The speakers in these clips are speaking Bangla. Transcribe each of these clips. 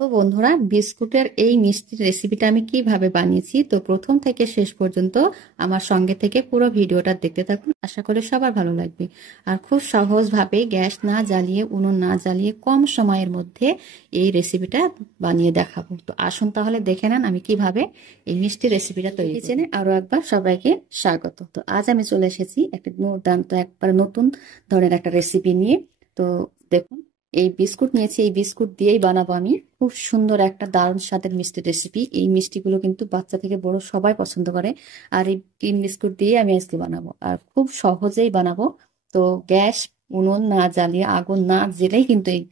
তো বন্ধুরা, বিস্কুটের এই মিষ্টির রেসিপিটা আমি কিভাবে বানিয়েছি, তো প্রথম থেকে শেষ পর্যন্ত আমার সঙ্গে থেকে পুরো ভিডিওটা দেখতে থাকুন। আশা করি সবার ভালো লাগবে। আর খুব সহজভাবে গ্যাস না জ্বালিয়ে, উনুন না জ্বালিয়ে কম সময়ের মধ্যে এই রেসিপিটা বানিয়ে দেখাবো। তো আসুন তাহলে দেখে নেন আমি কিভাবে এই মিষ্টির রেসিপিটা তৈরি করি। কিচেনে আরো একবার সবাইকে স্বাগত। তো আজ আমি চলে এসেছি একটা দুর্দান্ত, একবার নতুন ধরনের একটা রেসিপি নিয়ে। তো দেখুন, এই বিস্কুট নিয়েছি, এই বিস্কুট দিয়েই বানাবো আমি খুব সুন্দর একটা দারুণ স্বাদের মিষ্টি রেসিপি। এই মিষ্টিগুলো কিন্তু বাচ্চা থেকে বড় সবাই পছন্দ করে। আর এই ক্রিম বিস্কুট দিয়ে আমি আজকে বানাবো, আর খুব সহজেই বানাবো। তো গ্যাস, উনুন না জ্বালিয়ে, আগুন না জ্বেলেই কিন্তু এই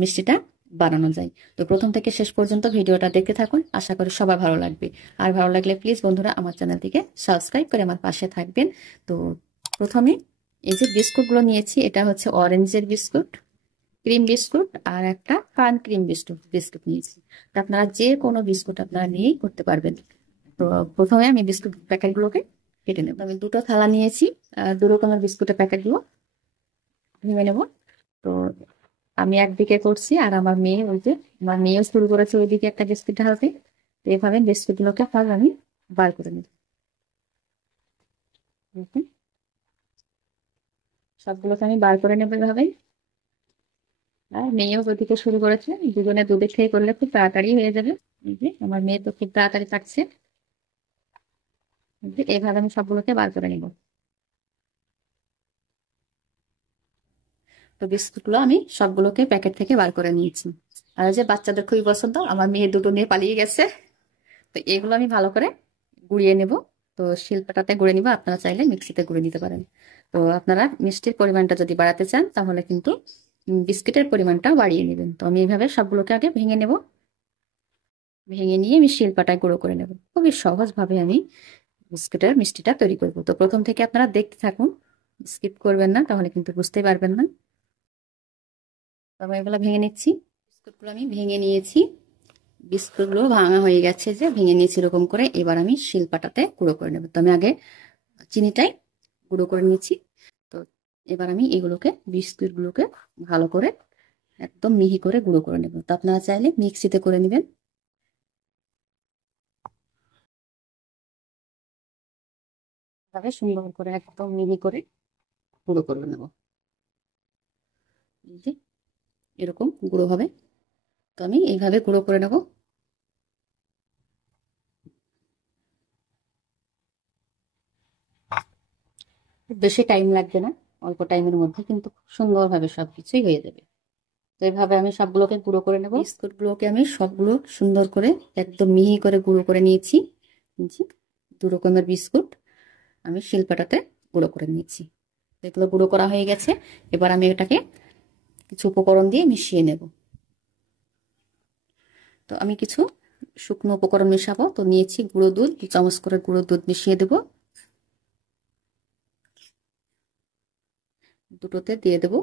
মিষ্টিটা বানানো যায়। তো প্রথম থেকে শেষ পর্যন্ত ভিডিওটা দেখতে থাকুন, আশা করি সবার ভালো লাগবে। আর ভালো লাগলে প্লিজ বন্ধুরা আমার চ্যানেলটিকে সাবস্ক্রাইব করে আমার পাশে থাকবেন। তো প্রথমে এই যে বিস্কুটগুলো নিয়েছি, এটা হচ্ছে অরেঞ্জের বিস্কুট, ক্রিম বিস্কুট, আর একটা ফান ক্রিম বিস্কুট বিস্কুট নিয়েছি। তো আপনারা যে কোনো বিস্কুট আপনারা নিয়েই করতে পারবেন। তো প্রথমে আমি বিস্কুট প্যাকেটগুলোকে কেটে নেব। আমি দুটো থালা নিয়েছি, দু রকমের বিস্কুটের প্যাকেটগুলো ভেঙে নেব। তো আমি একদিকে করছি, আর আমার মেয়ে, ওই যে আমার মেয়েও শুরু করেছে ওইদিকে একটা বিস্কুট ঢালতে। তো এভাবে বিস্কুটগুলোকে ফার্স্ট আমি বার করে নেব। দেখুন, সবগুলোকে আমি বার করে নেবো এভাবে। আর মেয়েও ওদিকে শুরু করেছে, দুজনে দুদিক থেকে করলে খুব তাড়াতাড়ি হয়ে যাবে। এই যে আমার মেয়ে তো খুব তাড়াতাড়ি পাকছে। এভাবে আমি সবগুলোকে বার করে নিব। তো বিস্কুটগুলো আমি সবগুলোকে প্যাকেট থেকে বার করে নিয়েছি। আর যে বাচ্চাদের খুবই পছন্দ, আমার মেয়ে দুটো নিয়ে পালিয়ে গেছে। তো এগুলো আমি ভালো করে গুঁড়িয়ে নেব। তো শিলপাটাতে গুঁড়ে নিব, আপনারা চাইলে মিক্সিতে গুঁড়ে নিতে পারেন। তো আপনারা মিষ্টির পরিমাণটা যদি বাড়াতে চান তাহলে কিন্তু বিস্কিটের পরিমাণটা বাড়িয়ে নেবেন। তো আমি এইভাবে সবগুলোকে আগে ভেঙে নেব। ভেঙে নিয়ে আমি শিলপাটায় গুঁড়ো করে নেব। খুবই সহজভাবে আমি বিস্কুটের মিষ্টিটা তৈরি করব। তো প্রথম থেকে আপনারা দেখতে থাকুন, স্কিপ করবেন না, তাহলে কিন্তু বুঝতেই পারবেন না। তো আমি এগুলো ভেঙে নিচ্ছি। বিস্কুটগুলো আমি ভেঙে নিয়েছি। বিস্কুটগুলো ভাঙা হয়ে গেছে, যে ভেঙে নিয়েছি এরকম করে। এবার আমি শিলপাটাতে গুঁড়ো করে নেব। তো আমি আগে চিনিটাই গুঁড়ো করে নিয়েছি। তো এবার আমি এগুলোকে, বিস্কুটগুলোকে ভালো করে একদম মিহি করে গুঁড়ো করে নেব। তো আপনারা চাইলে মিক্সিতে করে নেবেন। তবে সুন্দর করে একদম মিহি করে গুঁড়ো করে নেব। এই যে এরকম গুঁড়ো হবে। তো আমি এইভাবে গুঁড়ো করে নেব। বেশি টাইম লাগবে না, অল্প টাইমের মধ্যে কিন্তু খুব সুন্দরভাবে সবকিছুই হয়ে যাবে। তো এইভাবে আমি সবগুলোকে গুঁড়ো করে নেব। বিস্কুটগুলোকে আমি সবগুলো সুন্দর করে একদম মিহি করে গুঁড়ো করে নিয়েছি। দু রকমের বিস্কুট আমি শিলপাটাতে গুঁড়ো করে নিয়েছি। এগুলো গুঁড়ো করা হয়ে গেছে। এবার আমি এটাকে কিছু উপকরণ দিয়ে মিশিয়ে নেব। তো আমি কিছু শুকনো উপকরণ মেশাবো। তো নিয়েছি গুঁড়ো দুধ, 2 চামচ করে গুঁড়ো দুধ মিশিয়ে দেব। দুটোতে দিয়ে দেব।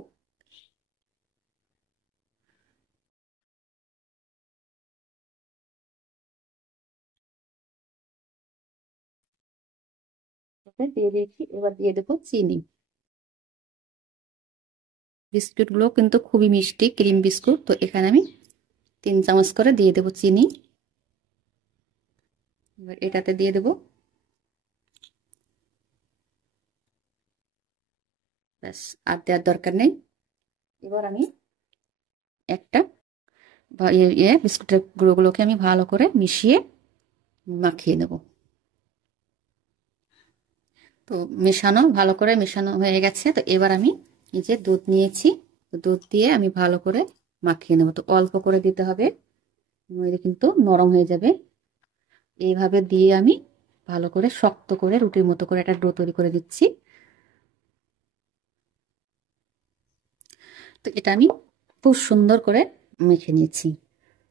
দিয়ে দিয়েছি, এবার দিয়ে দেবো চিনি। বিস্কুটগুলো কিন্তু খুবই মিষ্টি, ক্রিম বিস্কুট। তো এখানে আমি 3 চামচ করে দিয়ে দেবো চিনি। এবার এটাতে দিয়ে দেবো। ব্যাস, আর দেওয়ার দরকার নেই। এবার আমি একটা বিস্কুটের গুঁড়োগুলোকে আমি ভালো করে মিশিয়ে মাখিয়ে নেব। তো মেশানো, ভালো করে মেশানো হয়ে গেছে। তো এবার আমি এই যে দুধ নিয়েছি, দুধ দিয়ে আমি ভালো করে মাখিয়ে নেব। তো অল্প করে দিতে হবে, নইলে কিন্তু নরম হয়ে যাবে। এইভাবে দিয়ে আমি ভালো করে শক্ত করে রুটির মতো করে একটা ডো তৈরি করে দিচ্ছি। তো এটা আমি খুব সুন্দর করে মেখে নিয়েছি।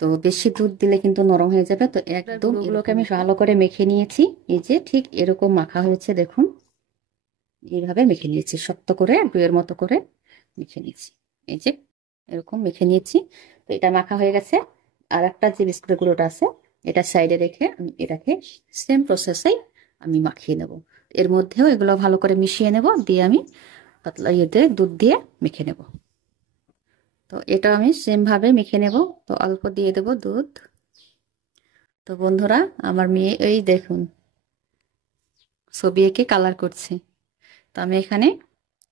তো বেশি দুধ দিলে কিন্তু নরম হয়ে যাবে। তো একদম এগুলোকে আমি ভালো করে মেখে নিয়েছি। এই যে ঠিক এরকম মাখা হয়েছে, দেখুন এইভাবে মেখে নিয়েছি, শক্ত করে ডুয়ের মতো করে মেখে নিয়েছি। এই যে এরকম মেখে নিয়েছি। তো এটা মাখা হয়ে গেছে। আর একটা যে বিস্কুটের গুঁড়োটা আছে, এটা সাইডে রেখে আমি এটাকে সেম প্রসেসেই আমি মাখিয়ে নেব। এর মধ্যেও এগুলো ভালো করে মিশিয়ে নেব, দিয়ে আমি পাতলা ইয়েতে দুধ দিয়ে মেখে নেব। তো তো এটা আমি সেম ভাবে মেখে নেব। তো অল্প দিয়ে দেব দুধ। তো বন্ধুরা, আমার মেয়ে এই দেখুন ছবি এঁকে কালার করছে। তো আমি এখানে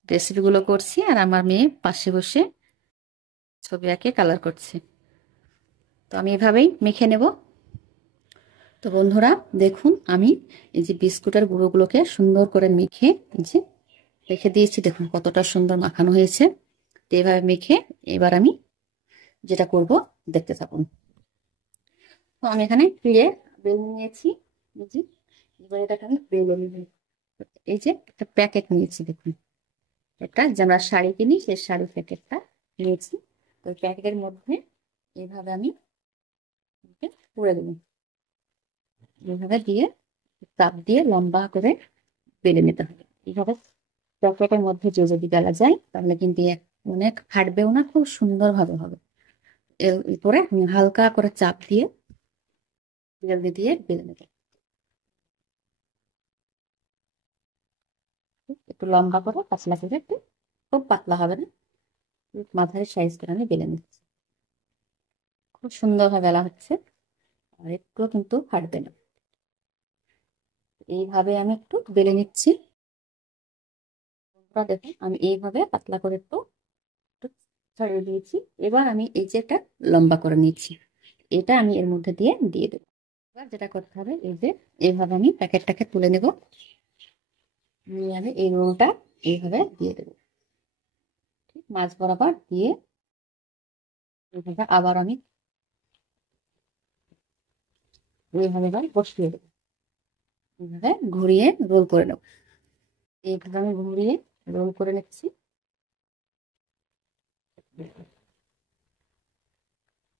রেসিপিগুলো করছি আর আমার মেয়ে পাশে বসে ছবি এঁকে কালার করছে। তো আমি এভাবেই মেখে নেব। তো বন্ধুরা দেখুন, আমি এই যে বিস্কুটের গুঁড়োগুলোকে সুন্দর করে মেখে এই যে রেখে দিয়েছি। দেখুন কতটা সুন্দর মাখানো হয়েছে। তো এভাবে মেখে এবার আমি যেটা করব দেখতে থাকুন। তো আমি এখানে ফিরে বেলে নিয়েছি। এই যে এবার এটাকে আমি বেলে নিব। এই যে একটা প্যাকেট নিয়েছি দেখুন, এটা যে আমরা শাড়ি কিনি সেই শাড়ি প্যাকেটটা নিয়েছি। তো প্যাকেটের মধ্যে এইভাবে আমি পুরে দেবো। এইভাবে দিয়ে চাপ দিয়ে লম্বা করে বেলে নিতে হবে। এইভাবে প্যাকেটের মধ্যে যদি বেলা যায় তাহলে কিন্তু অনেক ফাটবেও না, খুব সুন্দর ভাবে হবে। এরপরে আমি হালকা করে চাপ দিয়ে বেলে দিয়ে বেলে নেব। একটু লম্বা করে পাতলা করে, একটু খুব পাতলা হবে না, মাঝারি সাইজ করে আমি বেলে নিচ্ছি। খুব সুন্দর ভাবে বেলা হচ্ছে আর একটু কিন্তু ফাটবে না। এইভাবে আমি একটু বেলে নিচ্ছি। দেখুন আমি এইভাবে পাতলা করে একটু একটু ছড়িয়ে দিয়েছি। এবার আমি এই যে এটা লম্বা করে নিচ্ছি, এটা আমি এর মধ্যে দিয়ে দিয়ে দেবো। এবার যেটা করতে হবে, এই যে এইভাবে আমি প্যাকেটটাকে তুলে নেব, নিয়ে আমি এই রোলটা এইভাবে দিয়ে দেবো। ঠিক মাছ বরাবর দিয়ে এইভাবে আবার আমি এইভাবে এবার বসিয়ে দেবো। এইভাবে ঘুরিয়ে রোল করে নেব। এইভাবে আমি ঘুরিয়ে রোল করে নিচ্ছি।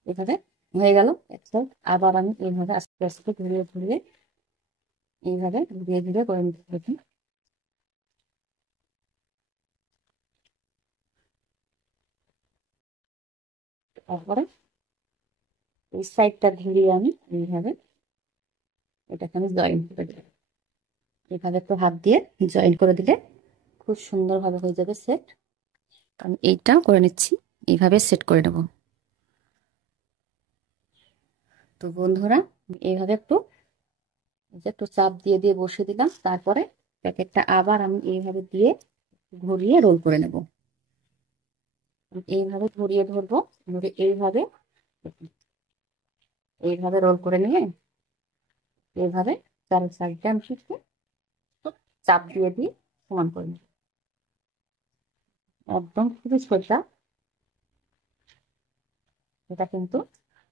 এভাবে হয়ে গেল এক সাইড। আবার আমি এইভাবে আস্তে আস্তে ঘুরিয়ে ঘুরিয়ে এইভাবে ধীরে ধীরে করে নিতে থাকি। তারপরে এই সাইডটা ঘুরিয়ে আমি এইভাবে এটাকে আমি জয়েন করে দিই। এইভাবে একটু হাত দিয়ে জয়েন করে দিলে খুব সুন্দরভাবে হয়ে যাবে সেট। আমি এইটা করে নিচ্ছি, এইভাবে সেট করে নেব। তো বন্ধুরা এইভাবে একটু একটু চাপ দিয়ে দিয়ে বসে দিলাম। তারপরে প্যাকেটটা আবার আমি এইভাবে দিয়ে ঘুরিয়ে রোল করে নেব। এইভাবে ঘুরিয়ে ধরবো, ধরে এইভাবে এইভাবে রোল করে নিয়ে এইভাবে চার সাইডটা আমি একটু চাপ দিয়ে দিয়ে সমান করে নেব। একদম খুবই সোজা। এটা কিন্তু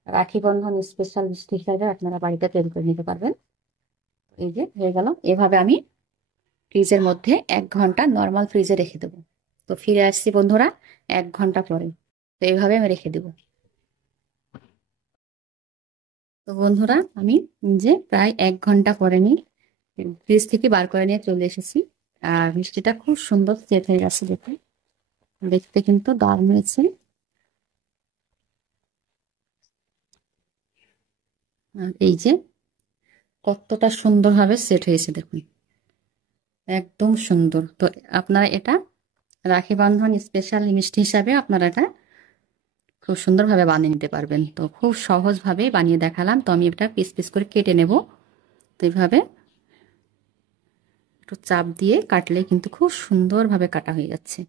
রাখি বন্ধন স্পেশাল মিষ্টি হিসাবে আপনারা বাড়িতে তৈরি করে নিতে পারবেন। এই যে হয়ে গেল। এভাবে আমি ফ্রিজের মধ্যে 1 ঘন্টা নর্মাল ফ্রিজে রেখে দেবো। তো ফিরে আসছি বন্ধুরা 1 ঘন্টা পরে। তো এইভাবে আমি রেখে দেবো। তো বন্ধুরা আমি যে প্রায় 1 ঘন্টা পরে নিই ফ্রিজ থেকে বার করে নিয়ে চলে এসেছি। আর মিষ্টিটা খুব সুন্দর সেট হয়ে গেছে দেখুন, দেখতে কিন্তু দারুণ হয়েছে। আর এই যে কতটা সুন্দরভাবে সেট হয়েছে দেখুন, একদম সুন্দর। তো আপনারা এটা রাখি বন্ধন স্পেশাল মিষ্টি হিসাবে আপনারা এটা খুব সুন্দরভাবে বানিয়ে নিতে পারবেন। তো খুব সহজভাবে বানিয়ে দেখালাম। তো আমি এটা পিস পিস করে কেটে নেব। তো এইভাবে একটু চাপ দিয়ে কাটলে কিন্তু খুব সুন্দরভাবে কাটা হয়ে যাচ্ছে।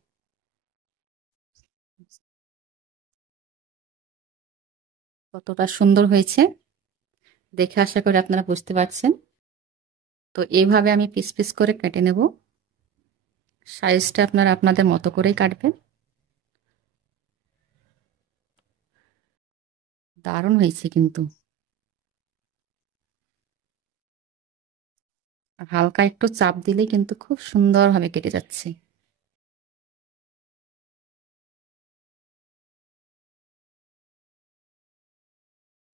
কতটা সুন্দর হয়েছে দেখে আশা করি আপনারা বুঝতে পারছেন। তো এইভাবে আমি পিস পিস করে কেটে নেব। সাইজটা আপনারা আপনাদের মতো করেই কাটবেন। দারুণ হয়েছে কিন্তু, হালকা একটু চাপ দিলেই কিন্তু খুব সুন্দরভাবে কেটে যাচ্ছে।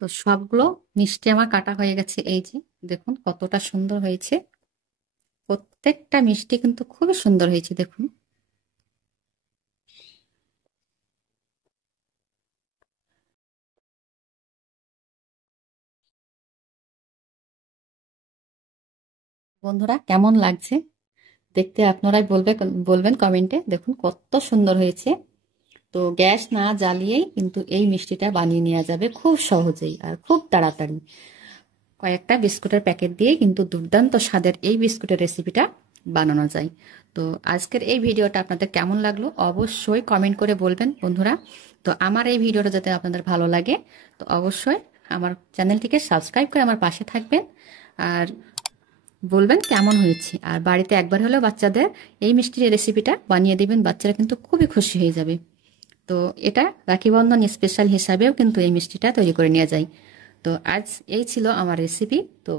তো সবগুলো মিষ্টি আমার কাটা হয়ে গেছে। এই যে দেখুন কতটা সুন্দর হয়েছে। প্রত্যেকটা মিষ্টি কিন্তু খুবই সুন্দর হয়েছে দেখুন। বন্ধুরা কেমন লাগছে দেখতে আপনারাই বলবেন কমেন্টে। দেখুন কত সুন্দর হয়েছে। তো গ্যাস না জ্বালিয়েই কিন্তু এই মিষ্টিটা বানিয়ে নেওয়া যাবে খুব সহজেই আর খুব তাড়াতাড়ি। কয়েকটা বিস্কুটের প্যাকেট দিয়ে কিন্তু দুর্দান্ত স্বাদের এই বিস্কুটের রেসিপিটা বানানো যায়। তো আজকের এই ভিডিওটা আপনাদের কেমন লাগলো অবশ্যই কমেন্ট করে বলবেন বন্ধুরা। তো আমার এই ভিডিওটা যাতে আপনাদের ভালো লাগে তো অবশ্যই আমার চ্যানেলটিকে সাবস্ক্রাইব করে আমার পাশে থাকবেন আর বলবেন কেমন হয়েছে। আর বাড়িতে একবার হলেও বাচ্চাদের এই মিষ্টির রেসিপিটা বানিয়ে দিবেন, বাচ্চারা কিন্তু খুবই খুশি হয়ে যাবে। তো এটা রাখি বন্ধন স্পেশাল হিসাবেও কিন্তু এই মিষ্টিটা তৈরি করে নেওয়া যায়। তো আজ এই ছিল আমার রেসিপি। তো